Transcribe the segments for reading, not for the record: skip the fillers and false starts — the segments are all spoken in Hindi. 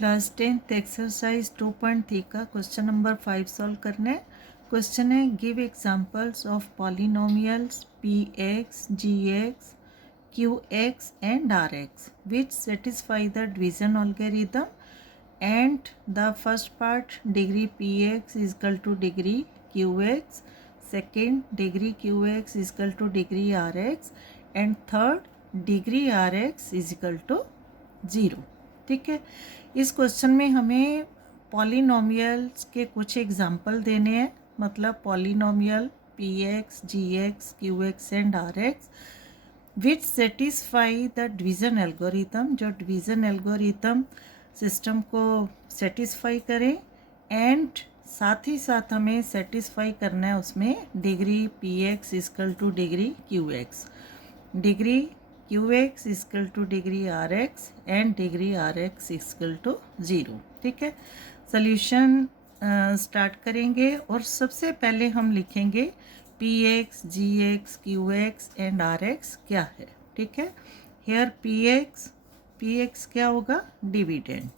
क्लास 10th एक्सरसाइज 2.3 का क्वेश्चन नंबर 5 सॉल्व करना है। क्वेश्चन है give examples of polynomials p x g x q x and r x which satisfy the division algorithm and the first part degree px is equal to degree qx, second degree qx is equal to degree rx and third degree rx is equal to 0। ठीक है, इस क्वेश्चन में हमें पॉलिनोमियल्स के कुछ एग्जाम्पल देने हैं, मतलब polynomial p x g x q x and r x which satisfy the division algorithm, जो डिवीज़न एल्गोरिथम सिस्टम को सेटिस्फाई करें एंड साथ ही साथ हमें सेटिस्फाई करना है उसमें degree p x equal to degree q x, degree q x equal to degree r x and degree r x equal to 0। ठीक है, सॉल्यूशन स्टार्ट करेंगे और सबसे पहले हम लिखेंगे p x g x q x and r x क्या है। ठीक है, हेयर पी एक्स क्या होगा, dividend,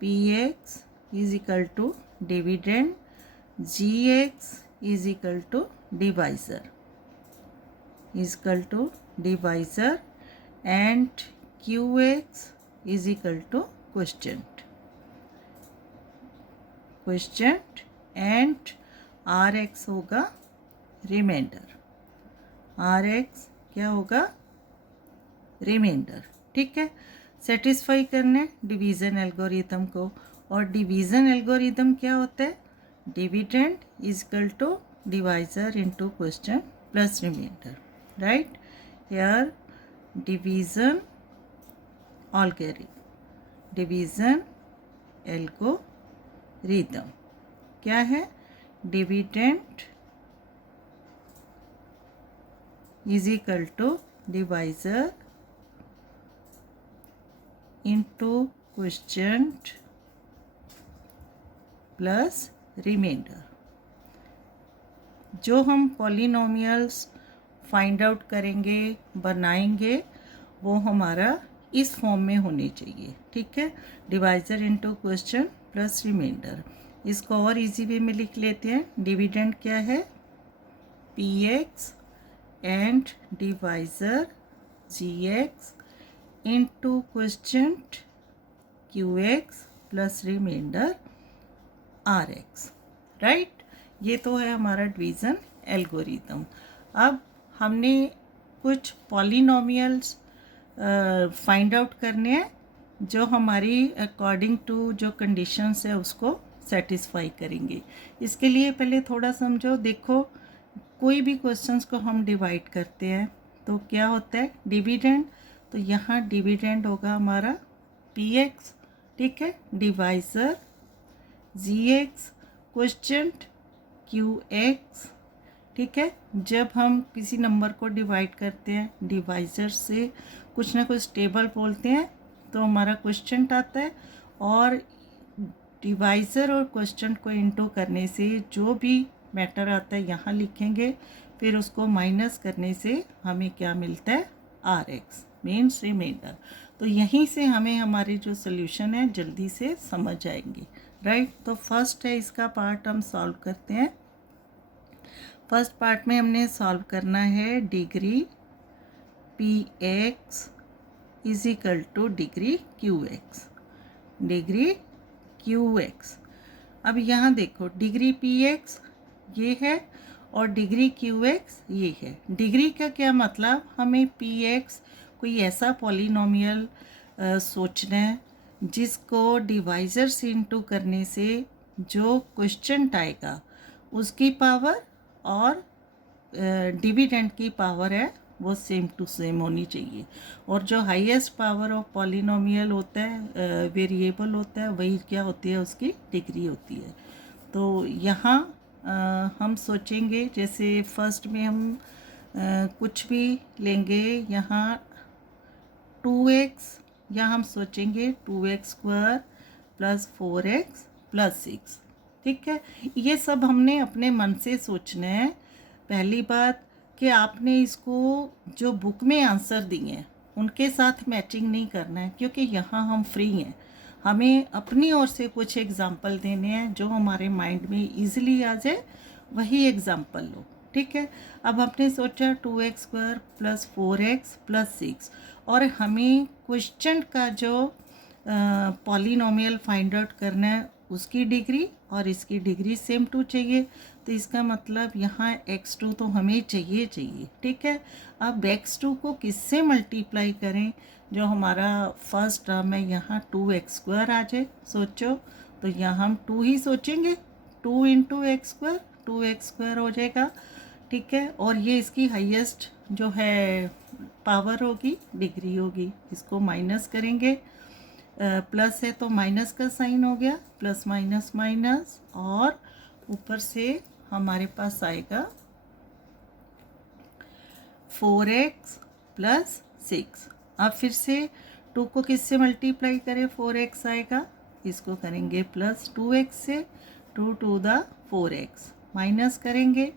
p x is equal to dividend, g x is equal to divisor, divisor and qx is equal to quotient and rx होगा रिमाइंडर, rx क्या होगा, रिमाइंडर। ठीक है, सेटिस्फाई करने डिवीज़न एल्गोरिथम को, और डिवीज़न एल्गोरिथम क्या होता है, dividend is equal to divisor into question plus remainder, right. Here division algorithm क्या है, dividend is equal to divisor into question plus remainder. जो हम पॉलिनोमियल्स फाइंड आउट करेंगे, बनाएंगे, वो हमारा इस फॉर्म में होनी चाहिए। ठीक है, divisor into question plus remainder. इसको और इजी वे में लिख लेते हैं, डिविडेंड क्या है, p x and divisor g x into question q x plus remainder r x, right. ये तो है हमारा डिवीज़न एल्गोरिथम। अब हमने कुछ पॉलिनोमियल्स फाइंड आउट करने हैं जो हमारी अकॉर्डिंग टू जो कंडीशंस है उसको सेटिस्फाई करेंगे। इसके लिए पहले थोड़ा समझो, देखो कोई भी क्वेश्चंस को हम डिवाइड करते हैं तो क्या होता है, डिविडेंड, तो यहाँ डिविडेंड होगा हमारा पी एक्स, ठीक है, divisor g x, question q x. ठीक है, जब हम किसी नंबर को डिवाइड करते हैं डिवाइजर से कुछ ना कुछ टेबल बोलते हैं तो हमारा क्वेश्चन आता है, और डिवाइजर और क्वेश्चन को इंटू करने से जो भी मैटर आता है यहाँ लिखेंगे, फिर उसको माइनस करने से हमें क्या मिलता है, आर एक्स मीन्स रिमाइंडर। तो यहीं से हमें हमारी जो सोल्यूशन है जल्दी से समझ आएंगी, राइट। तो फर्स्ट है इसका पार्ट हम सॉल्व करते हैं। फर्स्ट पार्ट में हमने सॉल्व करना है degree p x is equal to degree q x, degree q x. अब यहाँ देखो डिग्री पी एक्स ये है और डिग्री क्यू एक्स ये है। डिग्री का क्या मतलब, हमें पी एक्स कोई ऐसा पॉलिनोमियल सोचना है जिसको डिवाइजर से इंटू करने से जो क्वेश्चन आएगा उसकी पावर और डिविडेंड की पावर है वो सेम टू सेम होनी चाहिए, और जो हाईएस्ट पावर ऑफ पॉलिनोमियल होता है, वेरिएबल होता है, वही क्या होती है, उसकी डिग्री होती है। तो यहाँ हम सोचेंगे, जैसे फर्स्ट में हम कुछ भी लेंगे, यहाँ 2x, यहाँ हम सोचेंगे 2x square plus 4x plus 6। ठीक है, ये सब हमने अपने मन से सोचना है। पहली बात कि आपने इसको जो बुक में आंसर दिए हैं उनके साथ मैचिंग नहीं करना है, क्योंकि यहाँ हम फ्री हैं, हमें अपनी ओर से कुछ एग्जाम्पल देने हैं जो हमारे माइंड में इजीली आ जाए, वही एग्जाम्पल लो। ठीक है, अब हमने सोचा 2x² + 4x + 6, और हमें क्वेश्चन का जो पॉलिनोमियल फाइंड आउट करना है उसकी डिग्री और इसकी डिग्री सेम टू चाहिए। तो इसका मतलब यहाँ x2 तो हमें चाहिए। ठीक है, अब x2 को किससे मल्टीप्लाई करें? जो हमारा फर्स्ट टर्म है यहाँ 2x² आ जाए। सोचो, तो यहाँ हम 2 ही सोचेंगे, 2 × x², 2x² हो जाएगा। ठीक है, और ये इसकी हाईएस्ट जो है पावर होगी, डिग्री होगी। इसको माइनस करेंगे, प्लस है तो माइनस का साइन हो गया, प्लस माइनस माइनस, और ऊपर से हमारे पास आएगा 4x + 6। अब फिर से 2 को किससे मल्टीप्लाई करें? 4x आएगा, इसको करेंगे प्लस 2x से, 2 × 2 = 4x, माइनस करेंगे,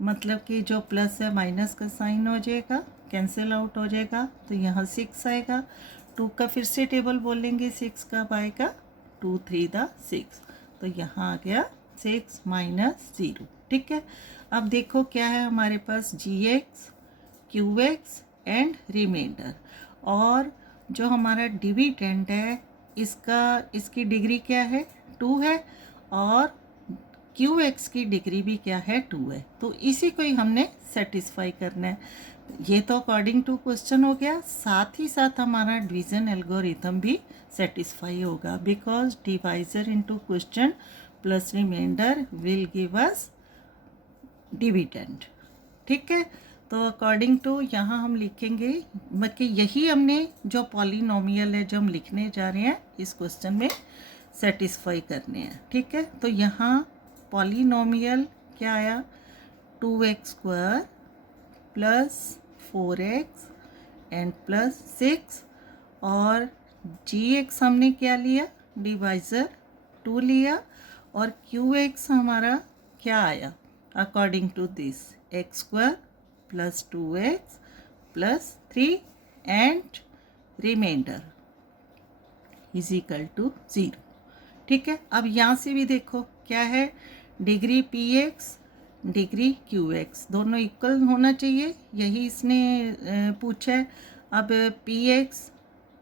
मतलब कि जो प्लस है माइनस का साइन हो जाएगा, कैंसिल आउट हो जाएगा, तो यहाँ 6 आएगा। 2 का फिर से टेबल बोलेंगे, 6 कब आएगा? 2 × 3 = 6, तो यहाँ आ गया 6 - 0। ठीक है, अब देखो क्या है हमारे पास, gx, qx एंड रिमाइंडर, और जो हमारा डिविडेंड है इसकी डिग्री क्या है? 2 है, और qx की डिग्री भी क्या है? 2 है। तो इसी को ही हमने सेटिस्फाई करना है। ये तो अकॉर्डिंग टू क्वेश्चन हो गया, साथ ही साथ हमारा डिवीजन एल्गोरिथम भी सेटिस्फाई होगा, because divisor into question plus remainder will give us dividend. ठीक है, तो अकॉर्डिंग टू यहाँ हम लिखेंगे, बल्कि यही हमने जो पॉलिनोमियल है जो हम लिखने जा रहे हैं इस क्वेश्चन में सेटिस्फाई करने हैं। ठीक है, तो यहाँ पॉलिनोमियल क्या आया? 2x² + 4x एंड प्लस 6, और gx हमने क्या लिया? डिवाइजर 2 लिया, और qx हमारा क्या आया? According to this x² + 2x + 3 and remainder = 0। ठीक है, अब यहाँ से भी देखो क्या है, डिग्री px, डिग्री qx दोनों इक्वल होना चाहिए, यही इसने पूछा है। अब px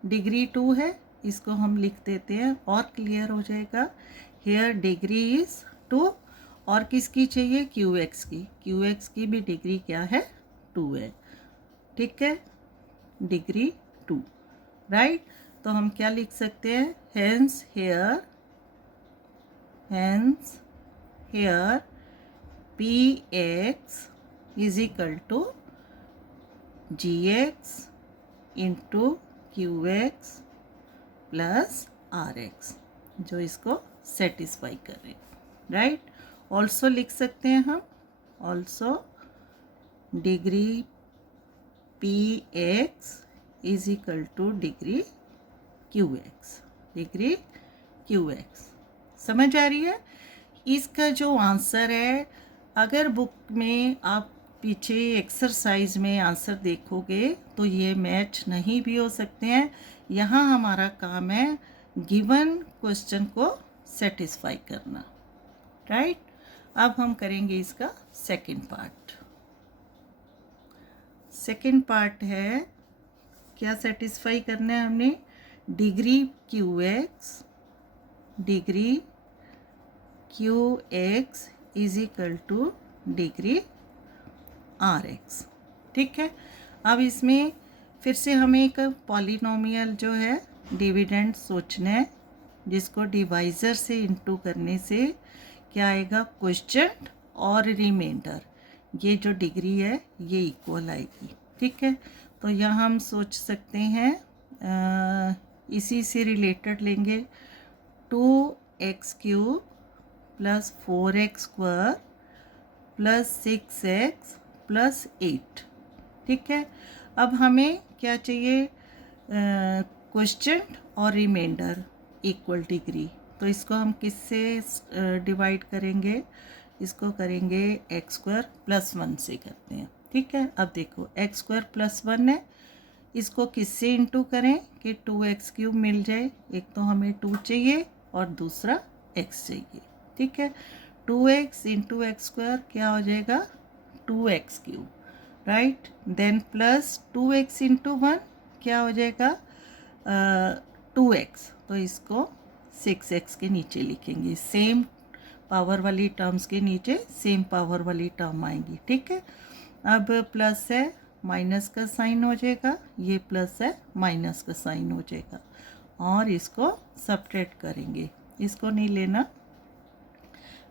डिग्री 2 है, इसको हम लिख देते हैं और क्लियर हो जाएगा। हेयर डिग्री इज 2, और किसकी चाहिए? qx की। qx की भी डिग्री क्या है? 2 है। ठीक है, डिग्री 2, राइट। तो हम क्या लिख सकते हैं? Hence here px = gx × qx + rx, जो इसको सेटिस्फाई करे, राइट। ऑल्सो लिख सकते हैं हम, also degree px = degree qx। समझ आ रही है? इसका जो आंसर है, अगर बुक में आप पीछे एक्सरसाइज में आंसर देखोगे तो ये मैच नहीं भी हो सकते हैं। यहाँ हमारा काम है गिवन क्वेश्चन को सेटिस्फाई करना, राइट। अब हम करेंगे इसका सेकंड पार्ट। सेकंड पार्ट है, क्या सेटिस्फाई करना है हमने? Degree qx = degree rx। ठीक है, अब इसमें फिर से हमें एक पॉलिनोमियल जो है डिविडेंड सोचना है, जिसको डिवाइज़र से इनटू करने से क्या आएगा? क्वेश्चन और रिमाइंडर, ये जो डिग्री है ये इक्वल आएगी। ठीक है, तो यहाँ हम सोच सकते हैं, इसी से रिलेटेड लेंगे, 2x³ + 4x² + 6x + 8। ठीक है, अब हमें क्या चाहिए? क्वेश्चन और रिमाइंडर इक्वल डिग्री, तो इसको हम किससे डिवाइड करेंगे? इसको करेंगे x² + 1 से करते हैं। ठीक है, अब देखो x² + 1 है, इसको किससे इंटू करें कि 2x³ मिल जाए। एक तो हमें 2 चाहिए और दूसरा x चाहिए, ठीक है। 2x इंटू x² क्या हो जाएगा 2x³, right. Then plus 2x into 1 क्या हो जाएगा 2x, तो इसको 6x के नीचे लिखेंगे। सेम पावर वाली टर्म्स के नीचे सेम पावर वाली टर्म आएंगी, ठीक है। अब प्लस है माइनस का साइन हो जाएगा, ये प्लस है माइनस का साइन हो जाएगा और इसको सब्ट्रैक्ट करेंगे। इसको नहीं लेना,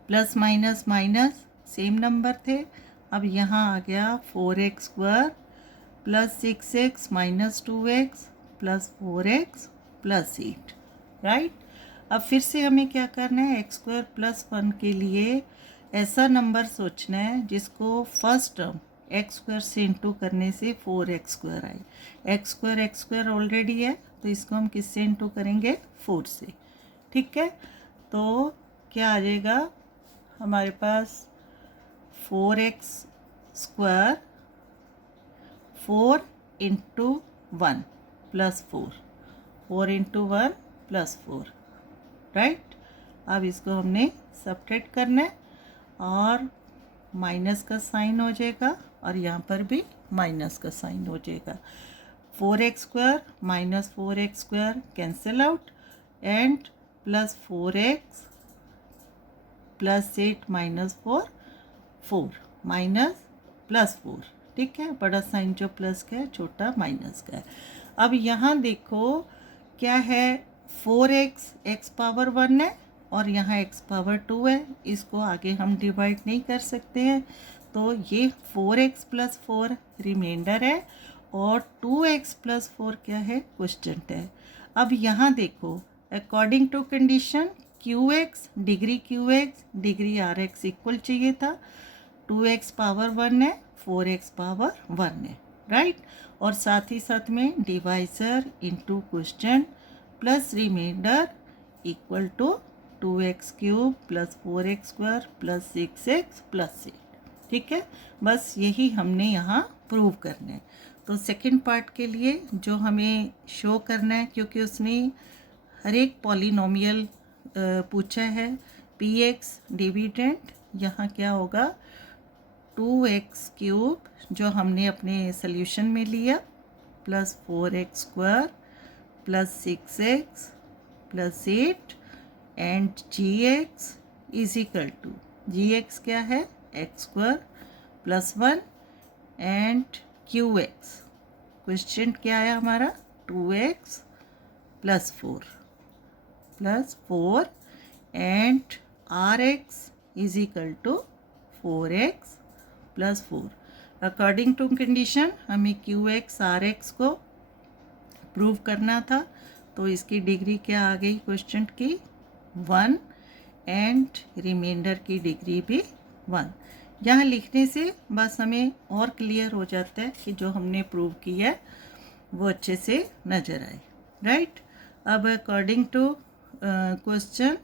plus minus minus same number थे। अब यहाँ आ गया 4x² plus 6x minus 2x plus 4x plus 8, right. अब फिर से हमें क्या करना है, x² प्लस 1 के लिए ऐसा नंबर सोचना है जिसको फर्स्ट टर्म x² से इंटू करने से 4x² आए। x² ऑलरेडी है तो इसको हम किससे इंटू करेंगे 4 से, ठीक है। तो क्या आ जाएगा हमारे पास 4x² 4 into 1 plus 4 into 1 plus 4, right. अब इसको हमने सब्ट्रैक्ट करना है और माइनस का साइन हो जाएगा और यहाँ पर भी माइनस का साइन हो जाएगा। 4x² minus 4x² cancel out and plus 4x plus 8 minus 4 minus plus 4, ठीक है। बड़ा साइन जो प्लस का है, छोटा माइनस का है। अब यहाँ देखो क्या है 4x x पावर 1 है और यहाँ x पावर 2 है। इसको आगे हम डिवाइड नहीं कर सकते हैं, तो ये 4x प्लस 4 रिमाइंडर है और 2x प्लस 4 क्या है क्वोशिएंट है। अब यहाँ देखो according to condition qx degree rx equal चाहिए था। 2x पावर 1 है, 4x पावर 1 है, राइट। और साथ ही साथ में divisor into quotient plus remainder equal to 2x³ plus 4x² plus 6x plus 8, ठीक है। बस यही हमने यहाँ प्रूव करना है। तो सेकंड पार्ट के लिए जो हमें शो करना है, क्योंकि उसने हर एक पॉलिनोमियल पूछा है, px डिविडेंड यहाँ क्या होगा 2x³ जो हमने अपने सॉल्यूशन में लिया plus 4x² plus 6x plus 8 and gx is equal to gx क्या है x² plus 1 and qx question क्या आया हमारा 2x plus 4 and rx is equal to 4x plus 4। According to condition हमें qx rx को प्रूव करना था, तो इसकी डिग्री क्या आ गई क्वेश्चन की 1 एंड रिमाइंडर की डिग्री भी 1। यहाँ लिखने से बस हमें और क्लियर हो जाता है कि जो हमने प्रूव किया है वो अच्छे से नज़र आए, राइट। अब अकॉर्डिंग टू क्वेश्चन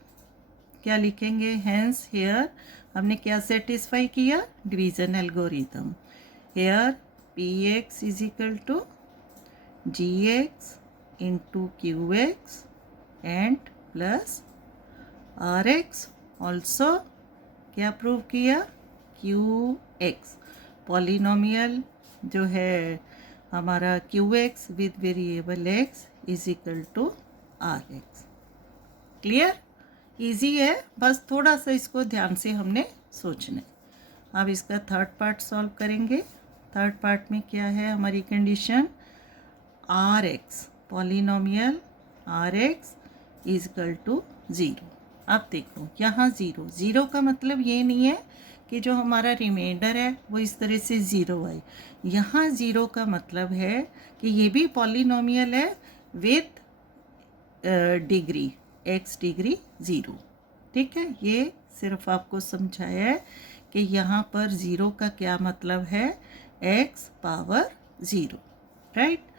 क्या लिखेंगे, हेंस हेयर हमने क्या सेटिस्फाई किया division algorithm. Here px is equal to gx into qx and plus rx also क्या प्रूव किया qx पॉलिनोमियल जो है हमारा qx with variable x is equal to rx। Clear, easy है, बस थोड़ा सा इसको ध्यान से हमने सोचना है। अब इसका थर्ड पार्ट सॉल्व करेंगे। थर्ड पार्ट में क्या है हमारी condition rx polynomial rx is equal to 0। अब देखो यहाँ ज़ीरो का मतलब ये नहीं है कि जो हमारा रिमाइंडर है वो इस तरह से 0 आए। यहाँ 0 का मतलब है कि ये भी पॉलिनोमियल है विद डिग्री x डिग्री 0, ठीक है। ये सिर्फ आपको समझाया है कि यहाँ पर 0 का क्या मतलब है x पावर 0, राइट।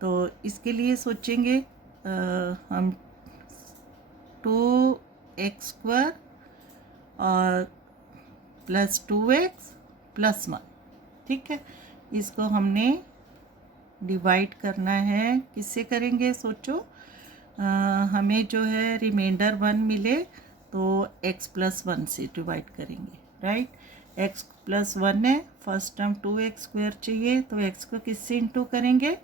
तो इसके लिए सोचेंगे हम 2x² और प्लस 2x प्लस 1, ठीक है। इसको हमने डिवाइड करना है, किससे करेंगे सोचो। हमें जो है रिमाइंडर 1 मिले तो x+1 से डिवाइड करेंगे, राइट। x+1 है, फर्स्ट टर्म 2x² चाहिए तो x को किससे इंटू करेंगे,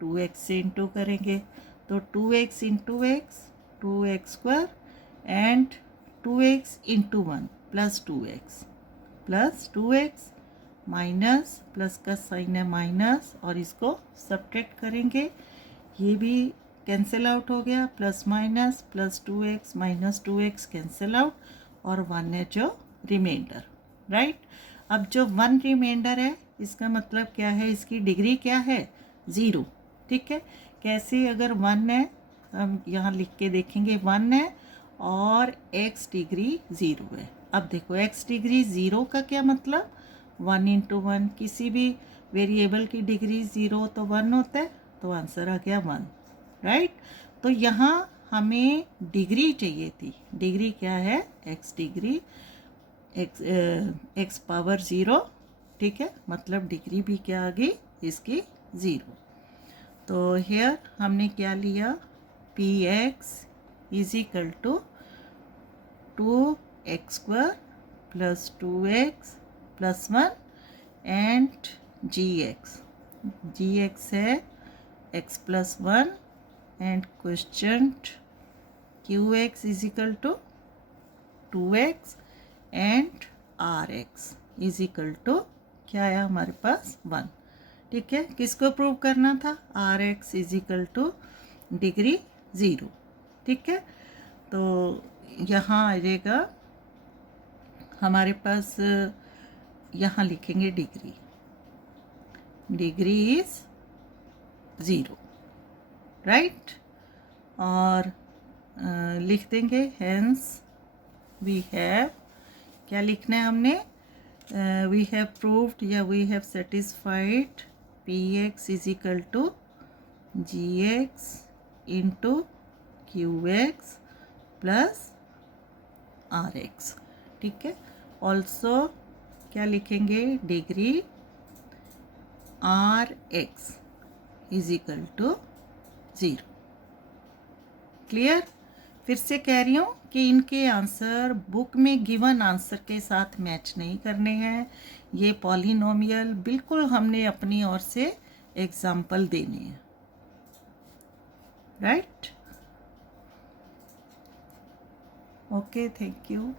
2x से इंटू करेंगे। तो 2x into x 2x² and 2x into 1 plus 2x minus plus का साइन है माइनस, और इसको सब्ट्रैक्ट करेंगे, ये भी कैंसिल आउट हो गया, plus 2x minus 2x cancel out, और 1 है जो रिमाइंडर, राइट। अब जो 1 रिमाइंडर है इसका मतलब क्या है, इसकी डिग्री क्या है, 0, ठीक है। कैसे, अगर 1 है, हम यहाँ लिख के देखेंगे 1 है और x डिग्री 0 है। अब देखो x डिग्री 0 का क्या मतलब, 1 इंटू 1, किसी भी वेरिएबल की डिग्री 0 तो 1 होता है, तो आंसर आ गया 1, राइट। तो यहाँ हमें डिग्री चाहिए थी, डिग्री क्या है, x डिग्री x पावर 0, ठीक है, मतलब डिग्री भी क्या आ गई इसकी 0। तो हेयर हमने क्या लिया, px is equal to 2x² plus 2x plus 1 and gx है x+1 and question qx is equal to 2x and rx is equal to क्या आया हमारे पास 1, ठीक है। किसको प्रूव करना था, rx is equal to degree 0, ठीक है। तो यहाँ आ जाएगा हमारे पास, यहाँ लिखेंगे डिग्री इज 0, राइट, और लिख देंगे हेंस वी हैव, क्या लिखना है हमने, वी हैव प्रूव्ड या we have satisfied px is equal to gx into qx plus rx, ठीक है। ऑल्सो क्या लिखेंगे, degree rx is equal to 0, clear. फिर से कह रही हूँ कि इनके आंसर बुक में गिवन आंसर के साथ मैच नहीं करने हैं, ये पॉलिनोमियल बिल्कुल हमने अपनी ओर से एग्जाम्पल देने हैं, राइट। Okay, thank you.